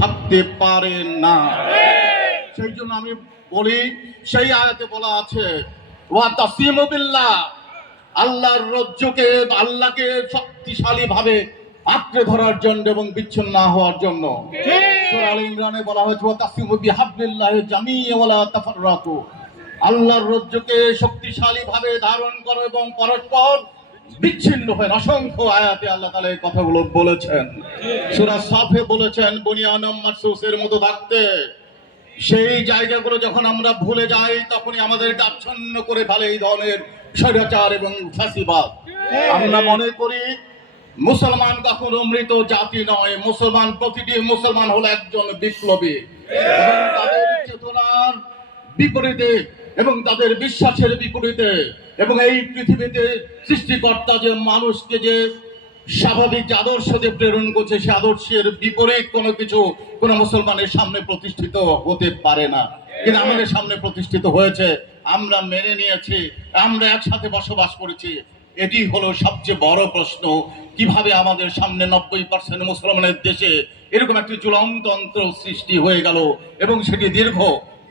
থাকতে পারে না। সেই জন্য আমি বলি, সেই আয়াতে বলা আছে ওয়া তাসিমু বিল্লাহ, আল্লাহর রজ্জুকে, আল্লাহকে শক্তিশালী ভাবে আঁকড়ে ধরার জন্য এবং বিচ্ছিন্ন না হওয়ার জন্য। সূরা আল ইমরানে বলা হয়েছে ওয়া তাসিমু বিহাবলিল্লাহি জামিআ ওয়া লা তাফাররাকু, আল্লাহর রজ্জুকে শক্তিশালী ভাবে ধারণ করো এবং পরস্পর বিচ্ছিন্ন হয়ে। অসংখ্য আয়াতে আল্লাহ তাআলা এই কথাগুলো বলেছেন। সূরা সাফে বলেছেন বুনিয়ানুম মারসুসের মতো থাকতে। সেই জায়গাগুলো যখন আমরা ভুলে যাই তখনই আমাদেরকে আচ্ছন্ন করে ফেলে এই ধরনের স্বৈরাচার এবং ফ্যাসিবাদ। আমরা মনে করি মুসলমান কখনো মৃত জাতি নয়, মুসলমান, প্রতিটি মুসলমান হলো একজন বিপ্লবী এবং তাদের চেতনার বিপরীতে এবং তাদের বিশ্বাসের বিপরীতে এবং এই পৃথিবীতে সৃষ্টিকর্তা যে মানুষকে যে স্বাভাবিক যে আদর্শ দিয়ে প্রেরণ করছে সে আদর্শের বিপরীত কোনো কিছু কোনো মুসলমানের সামনে প্রতিষ্ঠিত হতে পারে না। কিন্তু আমাদের সামনে প্রতিষ্ঠিত হয়েছে, আমরা মেনে নিয়েছি, আমরা একসাথে বসবাস করেছি। এটি হলো সবচেয়ে বড় প্রশ্ন, কিভাবে আমাদের সামনে 90% মুসলমানের দেশে এরকম একটি জুলমতন্ত্র সৃষ্টি হয়ে গেল এবং সেটি দীর্ঘ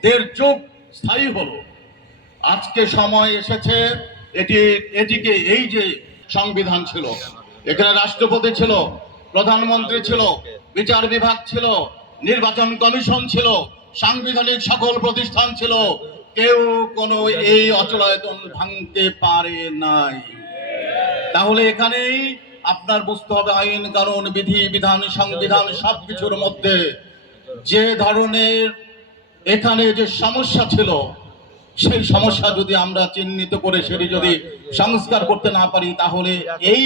1.5 যুগ স্থায়ী হলো। আজকে সময় এসেছে এটিকে, এই যে সংবিধান ছিল, এখানে রাষ্ট্রপতি ছিল, প্রধানমন্ত্রী ছিল, বিচার বিভাগ ছিল, নির্বাচন কমিশন ছিল, সাংবিধানিক সকল প্রতিষ্ঠান ছিল, কেউ কোনো এই অচলায়তন ভাঙতে পারে নাই। তাহলে এখানেই আপনার বুঝতে হবে আইন কানুন বিধি বিধান সংবিধান সবকিছুর মধ্যে যে ধরনের এখানে যে সমস্যা ছিল, সেই সমস্যা যদি আমরা চিহ্নিত করে সেটি যদি সংস্কার করতে না পারি তাহলে এই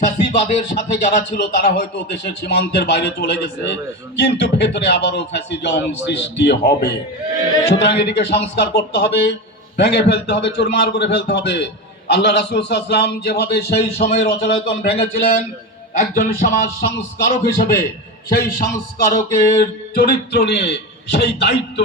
ফ্যাসিবাদের সাথে যারা ছিল তারা হয়তো দেশের সীমান্তের বাইরে চলে গেছে, কিন্তু ভেতরে আবারও ফ্যাসিজম সৃষ্টি হবে। সুতরাং এটিকে সংস্কার করতে হবে, ভেঙে ফেলতে হবে, চুরমার করে ফেলতে হবে। আল্লাহ রাসূল সাল্লাল্লাহু আলাইহি ওয়াসাল্লাম যেভাবে সেই সময়ের অচলায়তন ভেঙেছিলেন, একজন সমাজ সংস্কারক হিসেবে সেই সংস্কারকের চরিত্র নিয়ে, সেই দায়িত্ব নিয়ে